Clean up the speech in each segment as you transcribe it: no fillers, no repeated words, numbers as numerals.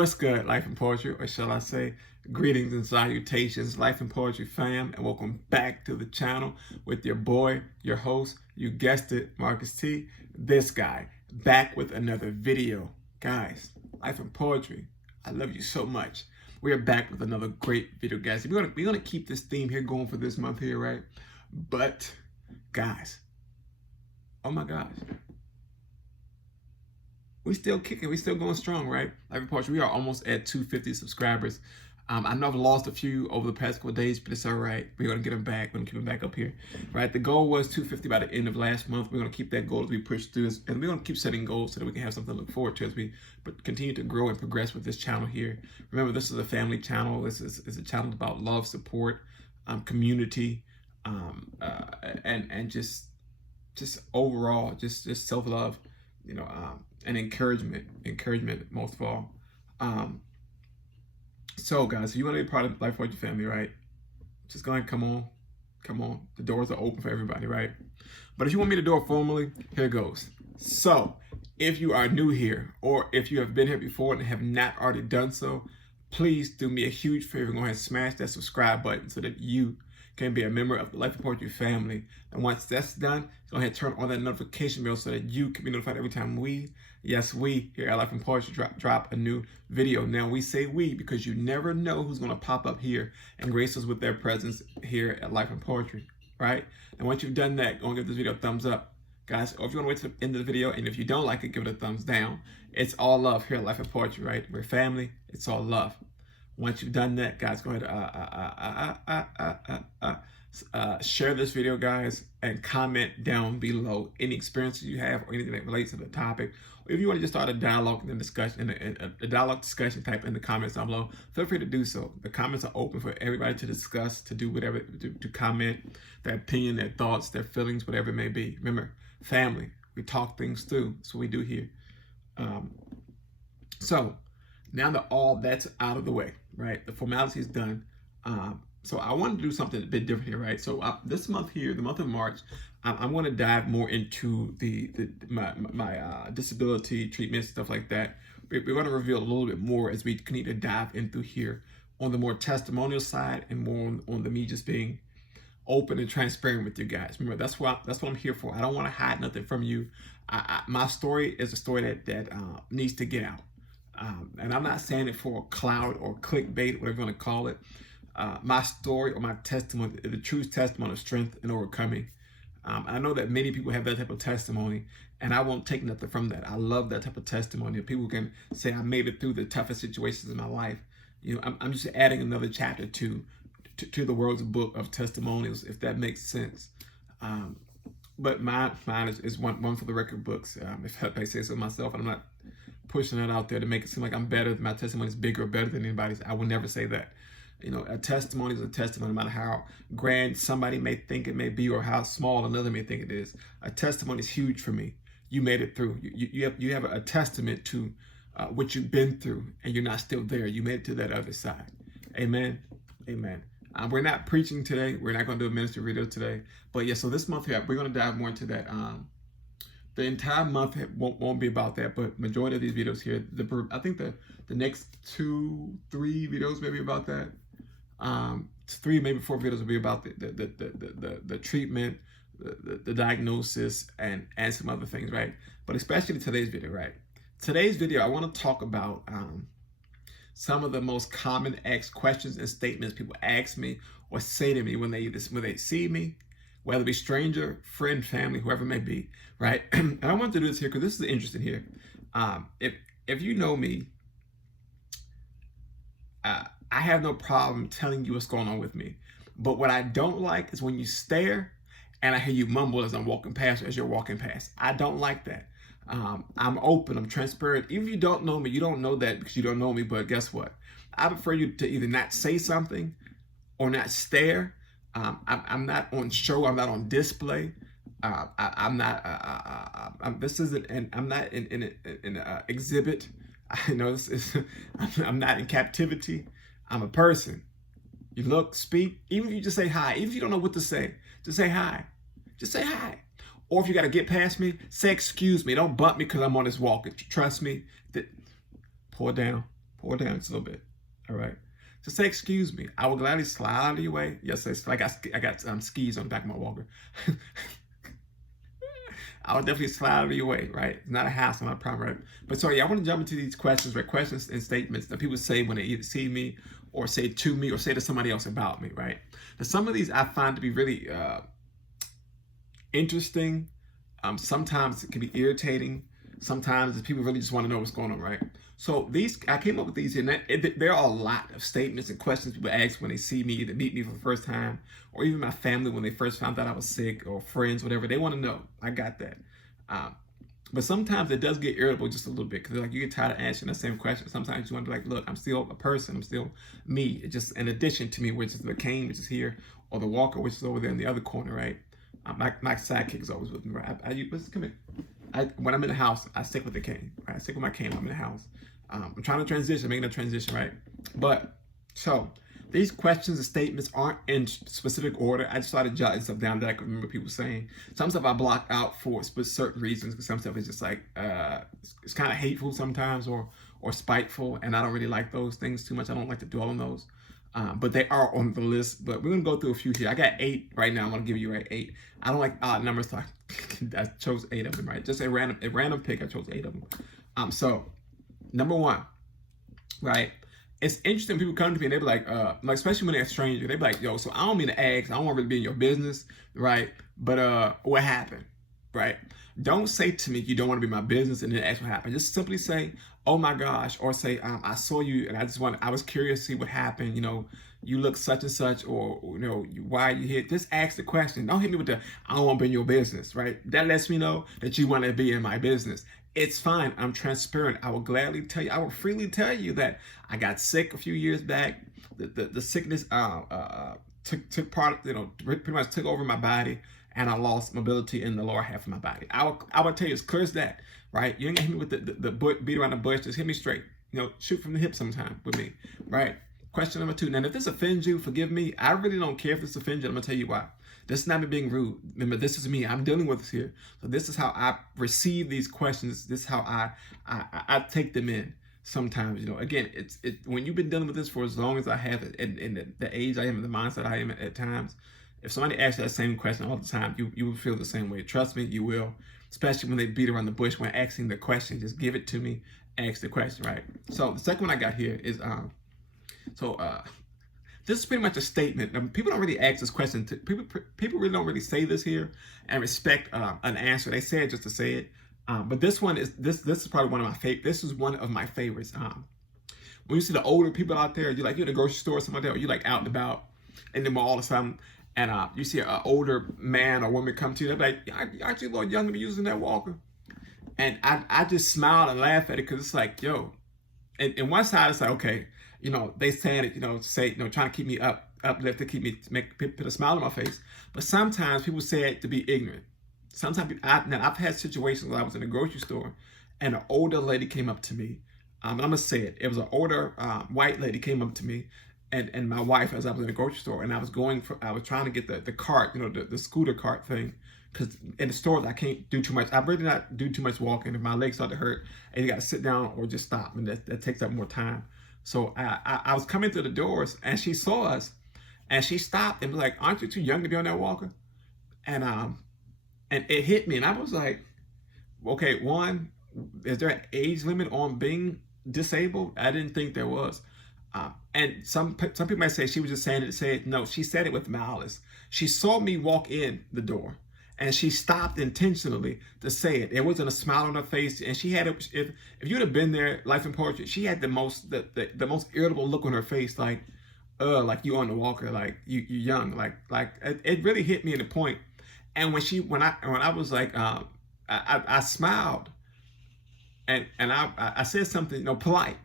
What's good, Life and Poetry, or shall I say, greetings and salutations, Life and Poetry fam, and welcome back to the channel with your boy, your host, you guessed it, Marcus T, this guy, back with another video. Guys, Life and Poetry, I love you so much. We are back with another great video, guys. We're gonna keep this theme here going for this month here, right? But, guys, oh my gosh. We still kicking, we still going strong, right? Life and Poetry, we are almost at 250 subscribers. I know I've lost a few over the past couple of days, but it's all right. We're gonna get them back. We're gonna keep them back up here, right? The goal was 250 by the end of last month. We're gonna keep that goal as we push through this, and we're gonna keep setting goals so that we can have something to look forward to as we continue to grow and progress with this channel here. Remember, this is a family channel. This is a channel about love, support, community, and just overall, just self-love, you know, and encouragement most of all. So guys, if you want to be part of Life Poetry family, right, just go ahead, come on. The doors are open for everybody, right? But if you want me to do it formally, here it goes. So if you are new here, or if you have been here before and have not already done so, please do me a huge favor. Go ahead and smash that subscribe button so that you can be a member of the Life and Poetry family. And once that's done, go ahead and turn on that notification bell so that you can be notified every time we here at Life and Poetry drop a new video. Now we say we because you never know who's going to pop up here and grace us with their presence here at Life and Poetry, right? And once you've done that, go and give this video a thumbs up, guys. Or if you want to wait to the end of the video, and if you don't like it, give it a thumbs down. It's all love here at Life and Poetry, right? We're family. It's all love. Once you've done that, guys, go ahead share this video, guys, and comment down below any experiences you have or anything that relates to the topic. Or if you want to just start a dialogue and discussion, a dialogue discussion type in the comments down below, feel free to do so. The comments are open for everybody to discuss, to do whatever, to comment their opinion, their thoughts, their feelings, whatever it may be. Remember, family, we talk things through. That's what we do here. So now that all that's out of the way, right? The formality is done. So I wanted to do something a bit different here, right? So this month here, the month of March, I'm going to dive more into my disability treatment, stuff like that. We're going to reveal a little bit more as we continue to dive into here on the more testimonial side and more on the me just being open and transparent with you guys. Remember, that's what I'm here for. I don't want to hide nothing from you. My story is a story that needs to get out. And I'm not saying it for cloud or clickbait, whatever you want to call it. My story or my testimony is the true testimony of strength and overcoming. I know that many people have that type of testimony, and I won't take nothing from that. I love that type of testimony. People can say, I made it through the toughest situations in my life. You know, I'm just adding another chapter to the world's book of testimonials, if that makes sense. But mine is one for the record books. If I say so myself, and I'm not pushing that out there to make it seem like I'm better, my testimony is bigger or better than anybody's. I would never say that. You know, a testimony is a testimony, no matter how grand somebody may think it may be or how small another may think it is. A testimony is huge for me. You made it through. You have a testament to what you've been through, and you're not still there. You made it to that other side. Amen. Amen. We're not preaching today. We're not going to do a ministry video today. But yeah, so this month here, we're going to dive more into that. The entire month won't be about that, but majority of these videos here, I think the next 2-3 videos maybe about that. 3, maybe 4 videos will be about the treatment, the diagnosis, and some other things, right? But especially today's video, right? Today's video, I want to talk about some of the most common asked questions and statements people ask me or say to me when they see me, whether it be stranger, friend, family, whoever it may be, right? And I want to do this here because this is interesting here. If you know me, I have no problem telling you what's going on with me. But what I don't like is when you stare and I hear you mumble as I'm walking past, as you're walking past. I don't like that. I'm open, I'm transparent. Even if you don't know me, you don't know that because you don't know me, but guess what? I prefer you to either not say something or not stare. I'm not on show, I'm not on display. I'm not in an exhibit. I know I'm not in captivity. I'm a person. You look, speak, even if you just say hi, even if you don't know what to say, just say hi. Just say hi. Or if you got to get past me, say excuse me. Don't bump me because I'm on this walk. Trust me. Pull down. Pull down just a little bit. All right. Just say, excuse me. I will gladly slide out of your way. Yes, it's like I got skis on the back of my walker. I would definitely slide out of your way, right? It's not a hassle, not a problem, right? But so yeah, I want to jump into these questions, right? Questions and statements that people say when they either see me or say to me or say to somebody else about me, right? Now, some of these I find to be really interesting. Sometimes it can be irritating. Sometimes people really just want to know what's going on, right? So these, I came up with these, and there are a lot of statements and questions people ask when they see me, either meet me for the first time, or even my family when they first found out I was sick, or friends, whatever. They want to know. I got that. But sometimes it does get irritable just a little bit, because like you get tired of answering the same question. Sometimes you want to be like, look, I'm still a person. I'm still me. It's just in addition to me, which is the cane, which is here, or the walker, which is over there in the other corner, right? My sidekick is always with me, right? Listen, come here. When I'm in the house, I stick with the cane. Right? I stick with my cane when I'm in the house. I'm trying to transition, making a transition, right? But so these questions and statements aren't in specific order. I just started jotting stuff down that I could remember people saying. Some stuff I block out for certain reasons, because some stuff is just like it's kind of hateful sometimes, or spiteful, and I don't really like those things too much. I don't like to dwell on those. But they are on the list. But we're gonna go through a few here. I got 8 right now. I'm gonna give you 8. I don't like odd numbers, so I chose 8 of them. Right, just a random pick. I chose 8 of them. So number 1, right? It's interesting. People come to me and they be like especially when they're a stranger, they be like, yo, so I don't mean to ask. I don't want to really be in your business, right? But what happened, right? Don't say to me you don't want to be my business and then ask what happened. Just simply say, oh my gosh, or say, I saw you and I was curious to see what happened. You know, you look such and such, or you know, why are you here? Just ask the question. Don't hit me with the I don't want to be in your business, right? That lets me know that you want to be in my business. It's fine. I'm transparent. I will gladly tell you. I will freely tell you that I got sick a few years back. The sickness took part, you know, pretty much took over my body, and I lost mobility in the lower half of my body. I will tell you as clear as that, right? You ain't gonna hit me with the beat around the bush. Just hit me straight. You know, shoot from the hip sometime with me, right? Question number 2. Now, if this offends you, forgive me. I really don't care if this offends you. I'm gonna tell you why. This is not me being rude. Remember, this is me. I'm dealing with this here. So this is how I receive these questions. This is how I take them in. Sometimes, you know, again, it's when you've been dealing with this for as long as I have, in the age I am, in the mindset I am at times, if somebody asks you that same question all the time, you will feel the same way. Trust me, you will. Especially when they beat around the bush when asking the question. Just give it to me. Ask the question, right? So the second one I got here is this is pretty much a statement. People don't really ask this question. People really don't really say this here and respect an answer. They say it just to say it. But this one is this is probably one of my favorite. This is one of my favorites. When you see the older people out there, you're in the grocery store or something like that, or you're like out and about in the mall or something, and you see an older man or woman come to you, they're like, aren't you a little young to be using that walker? And I just smile and laugh at it, because it's like, yo, and one side it's like, okay, you know, they saying it, you know, trying to keep me uplifted, put a smile on my face. But sometimes people say it to be ignorant. Sometimes I've had situations where I was in a grocery store and an older lady came up to me. And I'm gonna say it. It was an older white lady came up to me and my wife, as I was in the grocery store, and I was trying to get the cart, you know, the scooter cart thing. Because in the stores, I can't do too much. I really not do too much walking. If my legs start to hurt, and you got to sit down or just stop, and that takes up more time. So I was coming through the doors, and she saw us, and she stopped and was like, "Aren't you too young to be on that walker?" And it hit me, and I was like, "Okay, one, is there an age limit on being disabled?" I didn't think there was. And some people might say she was just saying it to say it. No, she said it with malice. She saw me walk in the door, and she stopped intentionally to say it. It wasn't a smile on her face, and she had if you'd have been there, Life in Poetry, she had the most irritable look on her face, like you on the walker, like you young, like it really hit me at a point. And when I was like, I smiled, and I said something, you know, polite,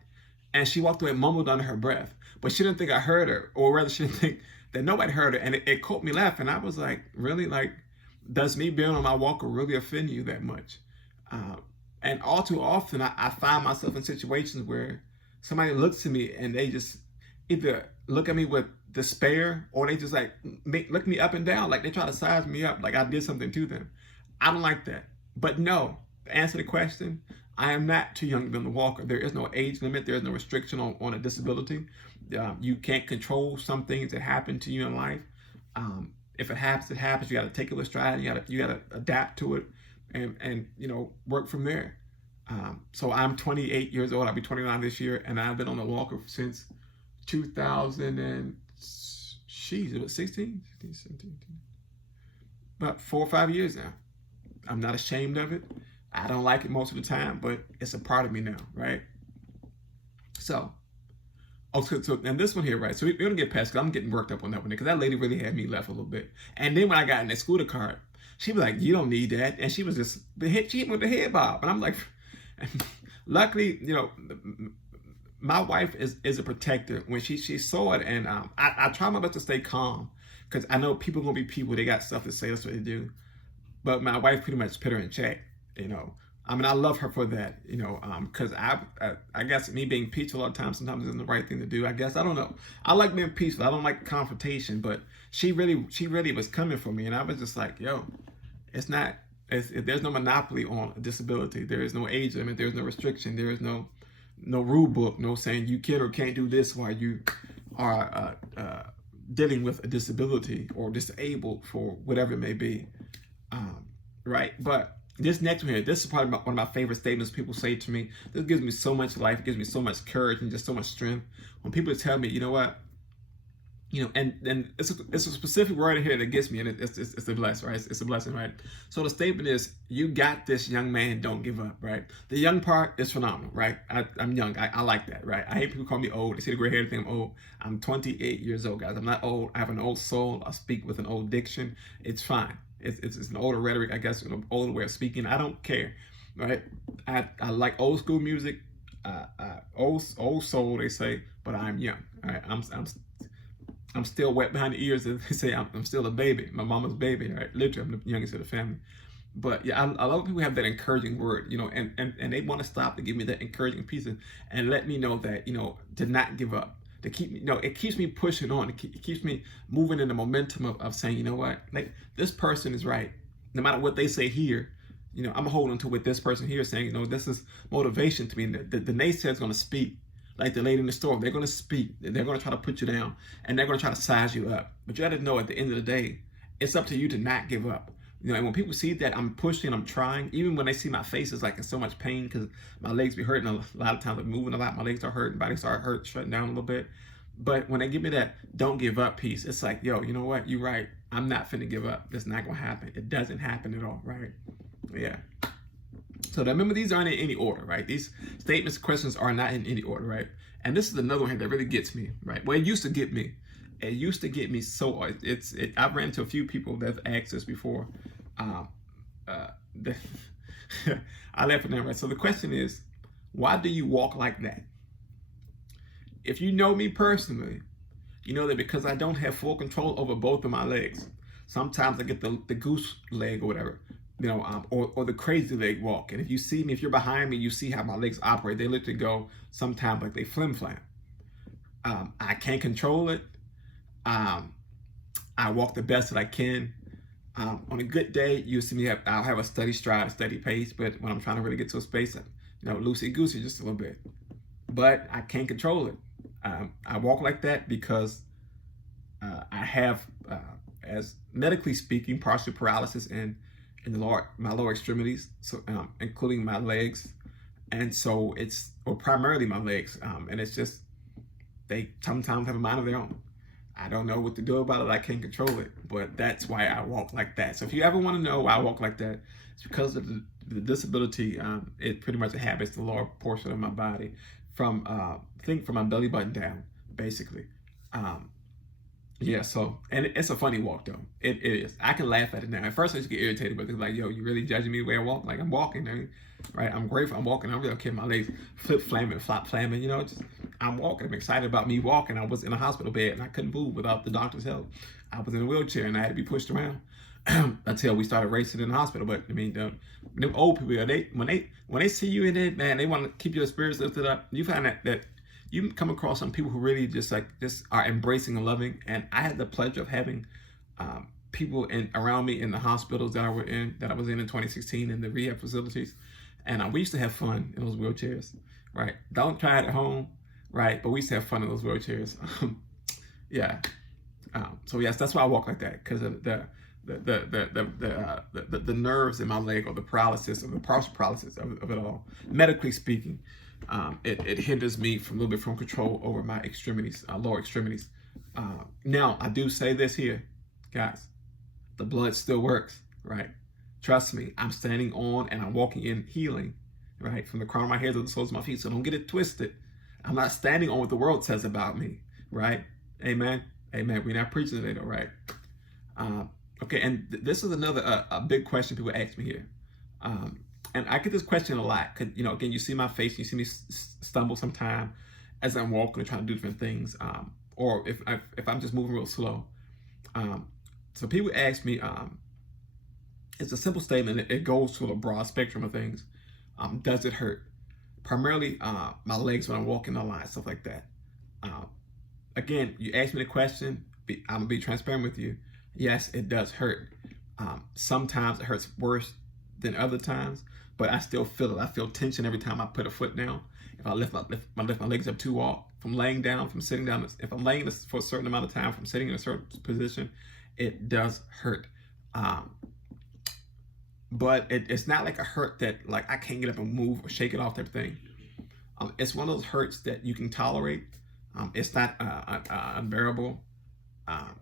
and she walked away and mumbled under her breath, but she didn't think I heard her, or rather, she didn't think that nobody heard her, and it caught me laughing. I was like, really, like, does me being on my walker really offend you that much? And all too often, I find myself in situations where somebody looks at me and they just either look at me with despair, or they just like look me up and down, like they try to size me up, like I did something to them. I don't like that. But no, to answer the question, I am not too young to be on the walker. There is no age limit. There is no restriction on a disability. You can't control some things that happen to you in life. If it happens, it happens. You got to take it with stride. You got to adapt to it, and work from there. So I'm 28 years old. I'll be 29 this year, and I've been on the walker since 2000 and it was 16, 17, about 4 or 5 years now. I'm not ashamed of it. I don't like it most of the time, but it's a part of me now, right? So and this one here, right? So we're gonna get past, because I'm getting worked up on that one, because that lady really had me left a little bit. And then when I got in that scooter cart, she was like, "You don't need that," and she was just she hit with the head bob, and I'm like, luckily, my wife is a protector. When she saw it, and I try my best to stay calm, because I know people are gonna be people. They got stuff to say. That's what they do. But my wife pretty much put her in check. I mean, I love her for that. Because I guess me being peaceful a lot of times sometimes isn't the right thing to do. I guess I don't know. I like being peaceful. I don't like confrontation. But she really was coming for me, and I was just like, yo, it's not. There's no monopoly on a disability. There is no age limit. There's no restriction. There is no rule book. No saying you can or can't do this while you are dealing with a disability or disabled for whatever it may be. Right? But this next one here, this is probably one of my favorite statements people say to me. This gives me so much life. It gives me so much courage and just so much strength. When people tell me, you know what? And it's a specific word in here that gets me, and it's a blessing, right? It's a blessing, right? So the statement is, "You got this, young man. Don't give up," right? The young part is phenomenal, right? I'm young. I like that, right? I hate people call me old. They see the gray hair, they think I'm old. I'm 28 years old, guys. I'm not old. I have an old soul. I speak with an old diction. It's fine. It's an older rhetoric, I guess, an older way of speaking. I don't care, right? I like old school music, old soul, they say, but I'm young. All right? I'm still wet behind the ears, and they say I'm still a baby, my mama's baby, right? Literally, I'm the youngest of the family. But yeah, I love people who have that encouraging word, and they want to stop to give me that encouraging piece and let me know that, to not give up, to keep me, it keeps me pushing on. It keeps me moving in the momentum of saying, you know what, like, this person is right. No matter what they say here, I'm holding to what this person here is saying. This is motivation to me. The naysayer is going to speak. Like the lady in the store, they're going to speak. They're going to try to put you down, and they're going to try to size you up. But you got to know, at the end of the day, it's up to you to not give up. And when people see that I'm pushing, I'm trying, even when they see my face is like in so much pain because my legs be hurting a lot of times, I'm moving a lot, my legs are hurting, body start hurt, shutting down a little bit. But when they give me that don't give up piece, it's like, yo, you know what? You're right. I'm not finna give up. That's not going to happen. It doesn't happen at all, right? Yeah. So remember, these aren't in any order, right? These statements, questions are not in any order, right? And this is another one that really gets me, right? Well, it used to get me. It used to get me so. I've ran into a few people that have asked this before. I laugh at them, right? So the question is, why do you walk like that? If you know me personally, you know that because I don't have full control over both of my legs. Sometimes I get the goose leg or whatever. Or the crazy leg walk. And if you see me, if you're behind me, you see how my legs operate. They literally go sometimes like they flim flam. I can't control it. I walk the best that I can. On a good day, you see me, I'll have a steady stride, a steady pace. But when I'm trying to really get to a space, loosey goosey just a little bit. But I can't control it. I walk like that because I have, as medically speaking, partial paralysis in my lower extremities, so including my legs, and so primarily my legs, and it's just they sometimes have a mind of their own. I don't know what to do about it. I can't control it, but that's why I walk like that. So if you ever want to know why I walk like that, it's because of the disability. It pretty much inhabits the lower portion of my body, from my belly button down, basically. Yeah, so, and it's a funny walk though. It is. I can laugh at it now. At first I used to get irritated, but it's like, yo, you really judging me the way I walk? Like, I'm walking, right? I'm grateful I'm walking. I'm really okay. My legs flip flamming, flop flamming, I'm walking. I'm excited about me walking. I was in a hospital bed and I couldn't move without the doctor's help. I was in a wheelchair and I had to be pushed around until we started racing in the hospital. But I mean, them old people, when they see you in it, man, they want to keep your spirits lifted up. You find that you come across some people who really just are embracing and loving. And I had the pleasure of having people around me in the hospitals that I was in 2016, in the rehab facilities. And we used to have fun in those wheelchairs, right? Don't try it at home, right? But we used to have fun in those wheelchairs. Yeah. So yes, that's why I walk like that, because of the nerves in my leg, or the paralysis, or the partial paralysis of it all. Medically speaking, it hinders me from a little bit from control over my extremities, lower extremities. Now I do say this here, guys, the blood still works, right? Trust me, I'm standing on and I'm walking in healing, right? From the crown of my head to the soles of my feet. So don't get it twisted. I'm not standing on what the world says about me, right? Amen. Amen. We're not preaching today, though, right? Okay, and this is another a big question people ask me here. And I get this question a lot, because, again, you see my face, you see me stumble sometime as I'm walking and trying to do different things, or if I'm just moving real slow. So people ask me, it's a simple statement. It goes to a broad spectrum of things. Does it hurt? Primarily, my legs when I'm walking the line, stuff like that. Again, you asked me the question, I'm gonna be transparent with you. Yes, it does hurt. Sometimes it hurts worse than other times, but I still feel it. I feel tension every time I put a foot down. If I lift my legs up too long, from laying down, from sitting down, if I'm laying for a certain amount of time, from sitting in a certain position, it does hurt. But it's not like a hurt that like I can't get up and move or shake it off type of thing. It's one of those hurts that you can tolerate. It's not unbearable,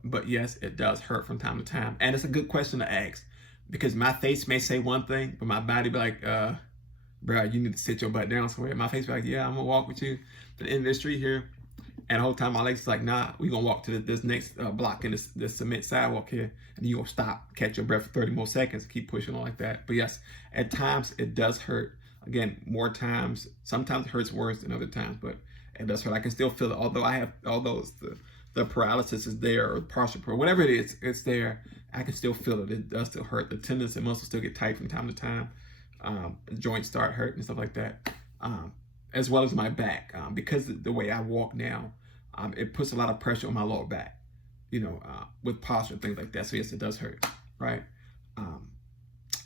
but yes, it does hurt from time to time. And it's a good question to ask, because my face may say one thing, but my body be like, bro, you need to sit your butt down somewhere. My face be like, yeah, I'm gonna walk with you to the end of the street here. And the whole time my legs is like, nah, we gonna walk to this next block in this cement sidewalk here, and you gonna stop, catch your breath for 30 more seconds, keep pushing on like that. But yes, at times it does hurt. Again, more times, sometimes it hurts worse than other times, but it does hurt. I can still feel it, although the paralysis is there, or partial paralysis, whatever it is, it's there. I can still feel it. It does still hurt. The tendons and muscles still get tight from time to time. Joints start hurting and stuff like that, as well as my back, because the way I walk now, it puts a lot of pressure on my lower back, with posture and things like that. So yes, it does hurt, right?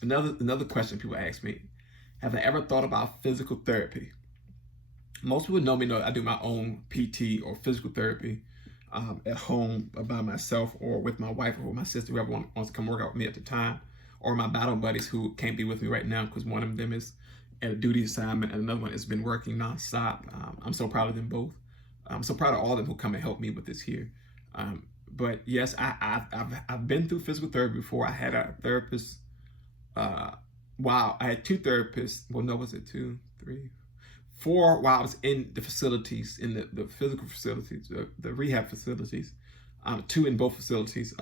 Another question people ask me: have I ever thought about physical therapy? Most people know I do my own PT or physical therapy at home by myself, or with my wife, or with my sister, whoever wants to come work out with me at the time, or my battle buddies who can't be with me right now because one of them is at a duty assignment and another one has been working nonstop. I'm so proud of them both. I'm so proud of all of them who come and help me with this here. But yes, I've been through physical therapy before. I had a therapist. Wow, I had two therapists. Well, no, was it 2, 3, 4 while I was in the facilities, in the physical facilities, the rehab facilities. 2 in both facilities,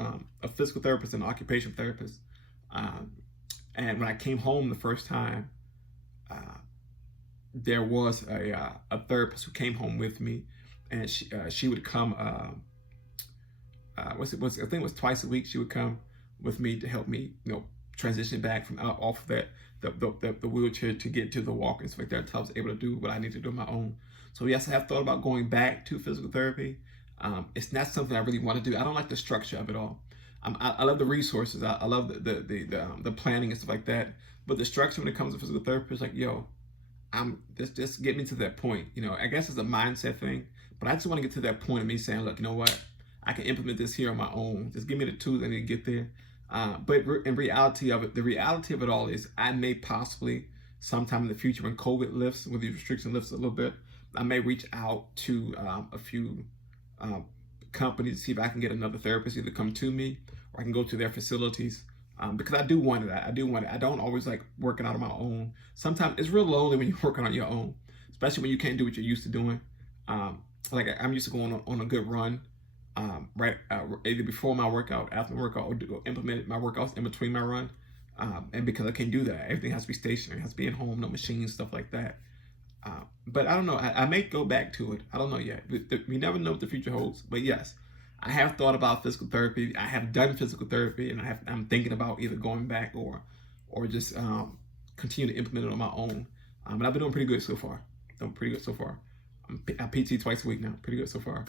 a physical therapist and an occupational therapist. And when I came home the first time, there was a therapist who came home with me, and she would come. I think it was twice a week. She would come with me to help me, transition back from off of that the wheelchair to get to the walk and stuff like that, until I was able to do what I need to do on my own. So yes, I have thought about going back to physical therapy. It's not something I really want to do. I don't like the structure of it all. I love the resources. I love the planning and stuff like that. But the structure when it comes to physical therapy is like, just get me to that point. I guess it's a mindset thing, but I just want to get to that point of me saying, look, you know what? I can implement this here on my own. Just give me the tools I need to get there. But in reality of it, the reality of it all is I may possibly sometime in the future, when COVID lifts, when the restriction lifts a little bit, I may reach out to a few companies to see if I can get another therapist either come to me, or I can go to their facilities, because I do want it. I don't always like working out on my own. Sometimes it's real lonely when you're working on your own, especially when you can't do what you're used to doing. Like I'm used to going on a good run, either before my workout, after my workout, or implement my workouts in between my run. And because I can't do that, everything has to be stationary, it has to be at home, no machines, stuff like that. But I don't know. I may go back to it. I don't know yet. We never know what the future holds. But yes, I have thought about physical therapy. I have done physical therapy, and I'm thinking about either going back or just continue to implement it on my own. And I've been doing pretty good so far. I PT twice a week now. Pretty good so far.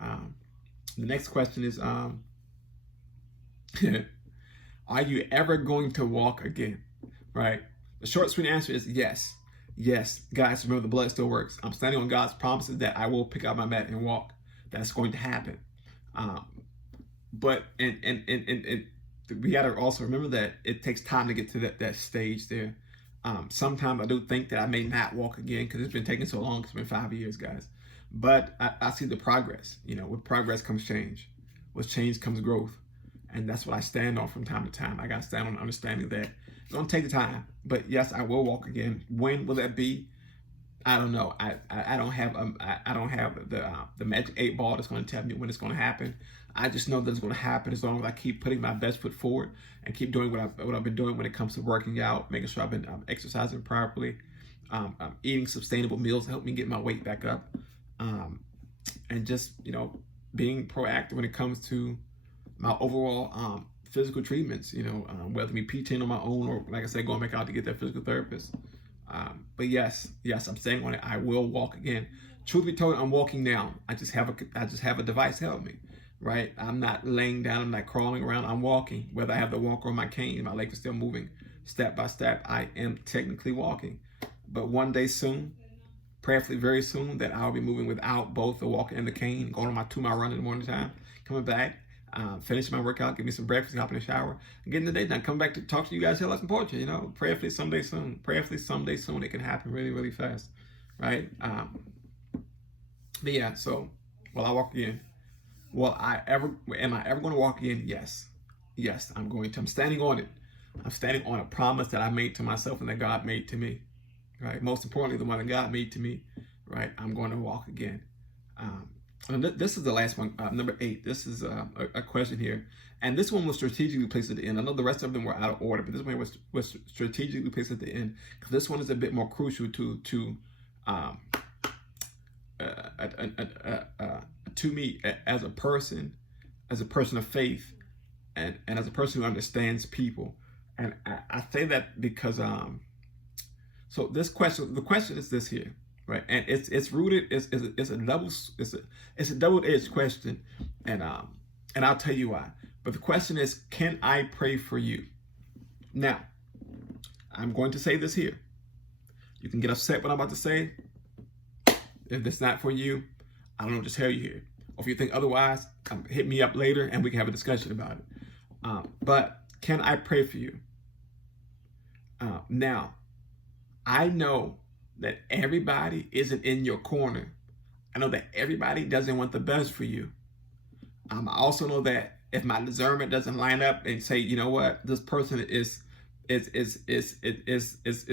The next question is, are you ever going to walk again? Right? The short, sweet answer is yes. Yes, guys, remember the blood still works. I'm standing on God's promises that I will pick up my mat and walk. That's going to happen. Um, but and we got to also remember that it takes time to get to that stage there. Sometimes I do think that I may not walk again because it's been taking so long. It's been 5 years, guys. But I see the progress. You know, with progress comes change. With change comes growth. And that's what I stand on from time to time. I got to stand on understanding that it's going to take the time. But yes, I will walk again. When will that be? I don't know. I don't have I don't have the magic 8 ball that's going to tell me when it's going to happen. I just know that it's going to happen as long as I keep putting my best foot forward and keep doing what I've been doing when it comes to working out, making sure I've been exercising properly, eating sustainable meals to help me get my weight back up, and just being proactive when it comes to my overall physical treatments. Whether me PT on my own or, like I said, going back out to get that physical therapist. But yes, I'm staying on it. I will walk again. Truth be told, I'm walking now. I just have a device to help me, right? I'm not laying down. I'm not crawling around. I'm walking. Whether I have the walker or my cane, my legs are still moving step by step. I am technically walking. But one day soon, prayerfully very soon, that I'll be moving without both the walker and the cane, going on my 2-mile run in the morning time, coming back, finish my workout, give me some breakfast, hop in the shower, and getting the day done. Come back to talk to you guys here like some poetry, prayerfully someday soon. Prayerfully someday soon it can happen really, really fast, right? But yeah, so will I walk again? Am I ever going to walk again? Yes, I'm going to. I'm standing on it. I'm standing on a promise that I made to myself and that God made to me, right? Most importantly, the one that God made to me, right? I'm going to walk again. And this is the last one, number 8. This is a question here. And this one was strategically placed at the end. I know the rest of them were out of order, but this one was strategically placed at the end because this one is a bit more crucial to me as a person of faith, and as a person who understands people. And I say that because so the question is this here. Right, and it's rooted. It's a double-edged question, and I'll tell you why. But the question is, can I pray for you? Now, I'm going to say this here. You can get upset what I'm about to say. If it's not for you, I don't know what to tell you here. Or if you think otherwise, hit me up later and we can have a discussion about it. But can I pray for you? Now, I know that everybody isn't in your corner. I know that everybody doesn't want the best for you. I also know that if my discernment doesn't line up and say, you know what, this person is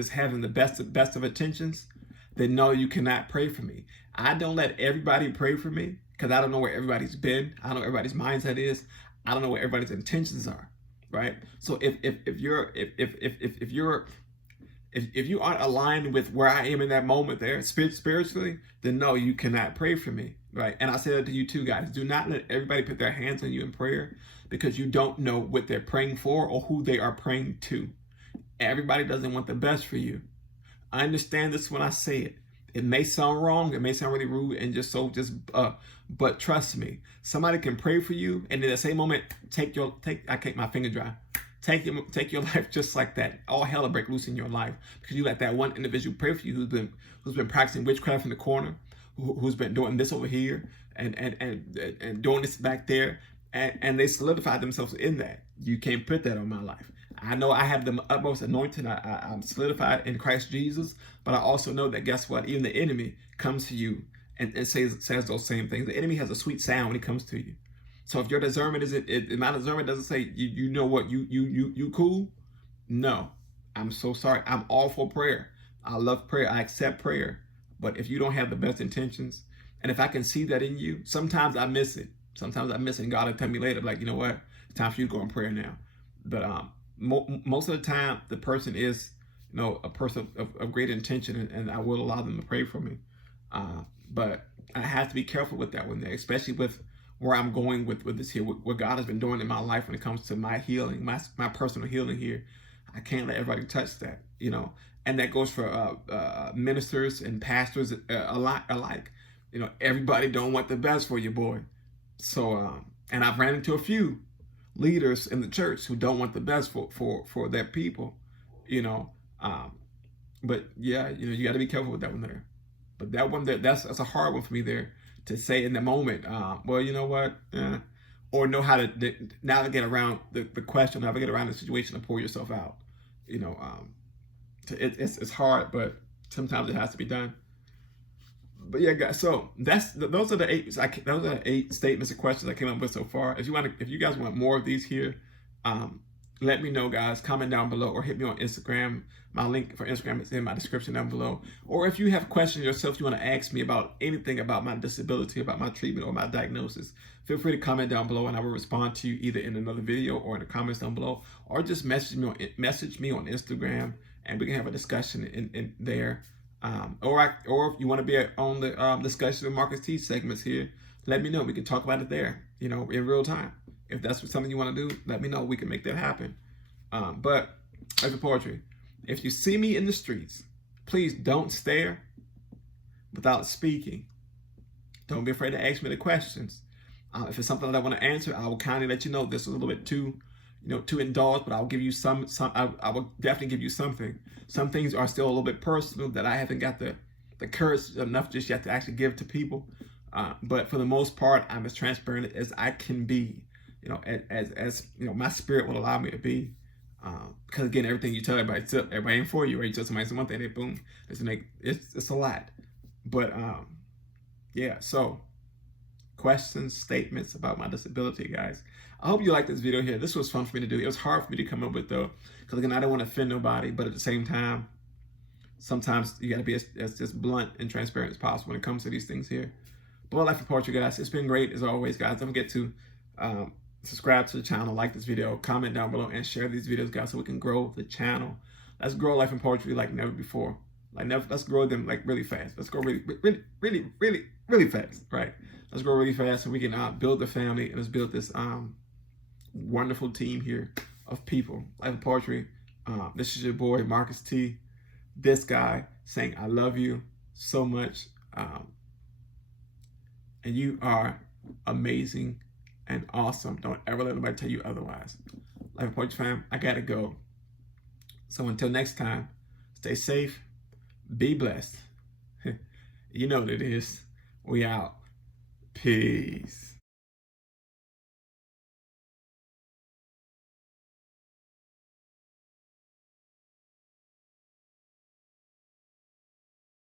having the best of intentions, then no, you cannot pray for me. I don't let everybody pray for me because I don't know where everybody's been. I don't know what everybody's mindset is. I don't know what everybody's intentions are, right? So if you aren't aligned with where I am in that moment there, spiritually, then no, you cannot pray for me, right? And I say that to you too, guys. Do not let everybody put their hands on you in prayer because you don't know what they're praying for or who they are praying to. Everybody doesn't want the best for you. I understand this when I say it. It may sound wrong. It may sound really rude and but trust me, somebody can pray for you and in the same moment, I can't my finger dry. Take your life just like that. All hell will break loose in your life because you let that one individual pray for you who's been practicing witchcraft in the corner, who's been doing this over here and doing this back there, and they solidified themselves in that. You can't put that on my life. I know I have the utmost anointing. I'm solidified in Christ Jesus, but I also know that guess what? Even the enemy comes to you and says those same things. The enemy has a sweet sound when he comes to you. So if your discernment my discernment doesn't say you know what you cool, no, I'm so sorry. I'm all for prayer. I love prayer. I accept prayer. But if you don't have the best intentions, and if I can see that in you, sometimes I miss it. And God will tell me later, like, you know what, it's time for you to go in prayer now. But most of the time, the person is a person of great intention, and I will allow them to pray for me. But I have to be careful with that one there, especially with where I'm going with this here, what God has been doing in my life when it comes to my healing, my personal healing here. I can't let everybody touch that, and that goes for ministers and pastors alike. Everybody don't want the best for you, boy. So, and I've ran into a few leaders in the church who don't want the best for their people, But yeah, you got to be careful with that one there. But that one that's a hard one for me there to say in the moment. Well, you know what? Or know how to navigate around the question, navigate around the situation, and pull yourself out. It's hard, but sometimes it has to be done. But yeah, guys. So those are the eight statements and questions I came up with so far. If you guys want more of these here, let me know, guys. Comment down below or hit me on Instagram. My link for Instagram is in my description down below. Or if you have questions yourself, you want to ask me about anything about my disability, about my treatment, or my diagnosis, feel free to comment down below, and I will respond to you either in another video or in the comments down below, or just message me on Instagram, and we can have a discussion in there. Or if you want to be on the discussion of Marcus T segments here, let me know. We can talk about it there, in real time. If that's something you want to do, let me know. We can make that happen. But as for poetry, if you see me in the streets, please don't stare without speaking. Don't be afraid to ask me the questions. If it's something that I want to answer, I will kindly let you know. This is a little bit too indulged, but I'll give you some. I will definitely give you something. Some things are still a little bit personal that I haven't got the courage enough just yet to actually give to people. But for the most part, I'm as transparent as I can be. As my spirit will allow me to be. Because again, everything you tell everybody ain't for you, right? You tell somebody one thing, they boom, it's a lot. But yeah, so questions, statements about my disability, guys. I hope you liked this video here. This was fun for me to do. It was hard for me to come up with though, because again, I don't want to offend nobody, but at the same time, sometimes you got to be as just blunt and transparent as possible when it comes to these things here. But Life in Poetry, guys, it's been great as always, guys. Don't forget to subscribe to the channel, like this video, comment down below, and share these videos, guys, so we can grow the channel. Let's grow Life in Poetry like never before. Let's grow them like really fast. Let's grow really fast, right? Let's grow really fast so we can build the family, and let's build this wonderful team here of people. Life in Poetry. This is your boy Marcus T. This guy saying I love you so much, and you are amazing and awesome. Don't ever let anybody tell you otherwise. Life in Poetry fam, I gotta go. So until next time, stay safe, be blessed. You know what it is. We out. Peace.